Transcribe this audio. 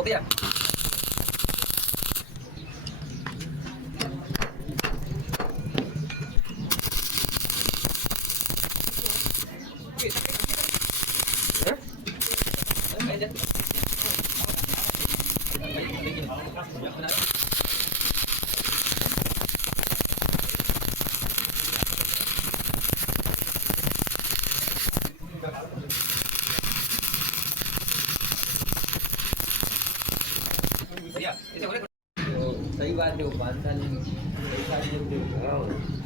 हो गया। तो सही बात है, वो 5 साल पैसा नहीं दे।